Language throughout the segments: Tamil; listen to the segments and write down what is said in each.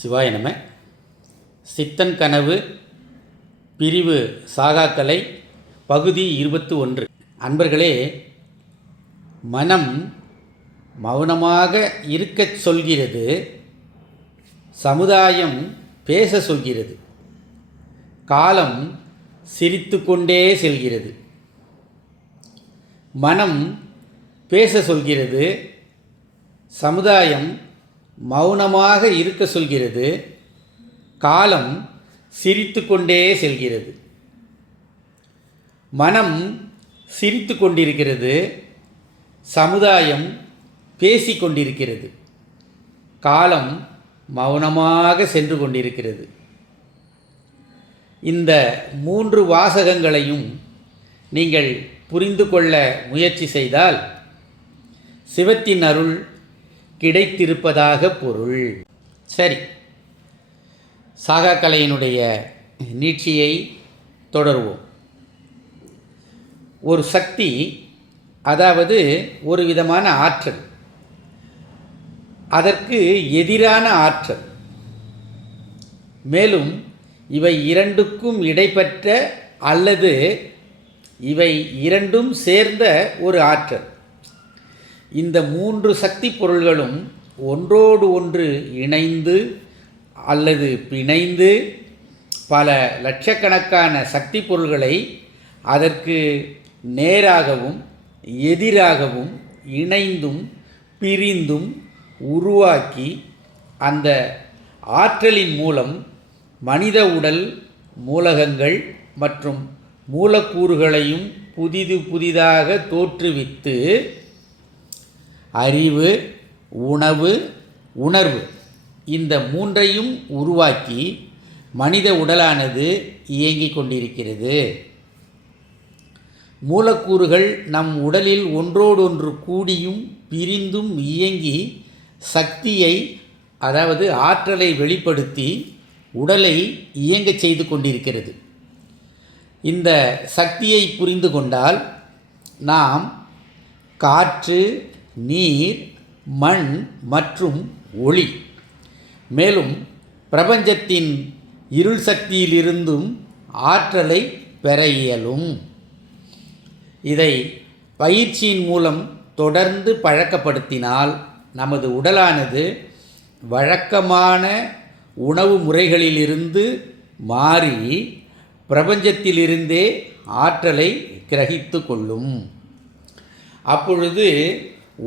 சிவாய நம. சித்தன் கனவு பிரிவு சாகாக்கலை பகுதி 21. அன்பர்களே, மனம் மௌனமாக இருக்கச் சொல்கிறது, சமுதாயம் பேச சொல்கிறது, காலம் சிரித்து கொண்டே செல்கிறது. மனம் பேச சொல்கிறது, சமுதாயம் மௌனமாக இருக்க சொல்கிறது, காலம் சிரித்து கொண்டே செல்கிறது. மனம் சிரித்து கொண்டிருக்கிறது, சமுதாயம் பேசிக்கொண்டிருக்கிறது, காலம் மௌனமாக சென்று கொண்டிருக்கிறது. இந்த 3 வாசகங்களையும் நீங்கள் புரிந்து கொள்ள முயற்சி செய்தால் சிவத்தின் அருள் கிடைத்திருப்பதாக பொருள். சரி, சாகாக்கலையினுடைய நீட்சியை தொடருவோம். ஒரு சக்தி, அதாவது ஒரு விதமான ஆற்றல், அதற்கு எதிரான ஆற்றல், மேலும் இவை இரண்டுக்கும் இடைப்பட்ட அல்லது இவை இரண்டும் சேர்ந்த ஒரு ஆற்றல். இந்த 3 சக்தி பொருள்களும் ஒன்றோடு ஒன்று இணைந்து அல்லது பிணைந்து பல லட்சக்கணக்கான சக்தி பொருள்களை அதற்கு நேராகவும் எதிராகவும் இணைந்தும் பிரிந்தும் உருவாக்கி அந்த ஆற்றலின் மூலம் மனித உடல், மூலகங்கள் மற்றும் மூலக்கூறுகளையும் புதிதாக தோற்றுவித்து அறிவு, உணவு, உணர்வு இந்த 3ஐயும் உருவாக்கி மனித உடலானது இயங்கிக் கொண்டிருக்கிறது. மூலக்கூறுகள் நம் உடலில் ஒன்றோடொன்று கூடியும் பிரிந்தும் இயங்கி சக்தியை, அதாவது ஆற்றலை வெளிப்படுத்தி உடலை இயங்கச் செய்து கொண்டிருக்கிறது. இந்த சக்தியை புரிந்து கொண்டால் நாம் காற்று, நீர், மண் மற்றும் ஒளி, மேலும் பிரபஞ்சத்தின் இருள் சக்தியிலிருந்தும் ஆற்றலை பெற இயலும். இதை பயிற்சியின் மூலம் தொடர்ந்து பழக்கப்படுத்தினால் நமது உடலானது வழக்கமான உணவு முறைகளிலிருந்து மாறி பிரபஞ்சத்திலிருந்தே ஆற்றலை கிரகித்து கொள்ளும். அப்பொழுது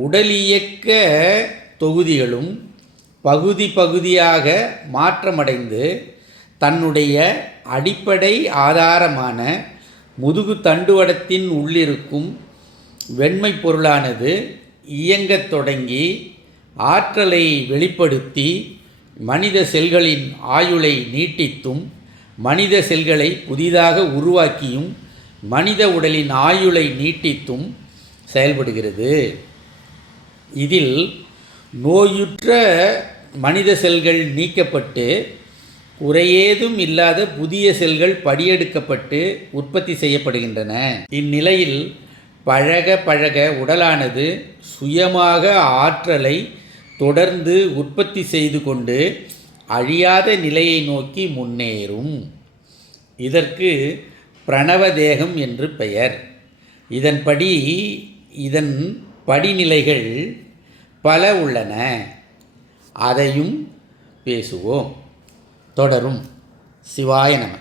உடலியக்க தொகுதிகளும் பகுதியாக மாற்றமடைந்து தன்னுடைய அடிப்படை ஆதாரமான முதுகு தண்டுவடத்தின் உள்ளிருக்கும் வெண்மை பொருளானது இயங்கத் தொடங்கி ஆற்றலை வெளிப்படுத்தி மனித செல்களின் ஆயுளை நீட்டித்தும் மனித செல்களை புதிதாக உருவாக்கியும் மனித உடலின் ஆயுளை நீட்டித்தும் செயல்படுகிறது. இதில் நோயுற்ற மனித செல்கள் நீக்கப்பட்டு குறையேதும் இல்லாத புதிய செல்கள் படியெடுக்கப்பட்டு உற்பத்தி செய்யப்படுகின்றன. இந்நிலையில் பழக உடலானது சுயமாக ஆற்றலை தொடர்ந்து உற்பத்தி செய்து கொண்டு அழியாத நிலையை நோக்கி முன்னேறும். இதற்கு பிரணவ தேகம் என்று பெயர். இதன் படிநிலைகள் பல உள்ளன. அதையும் பேசுவோம். தொடரும். சிவாய நம.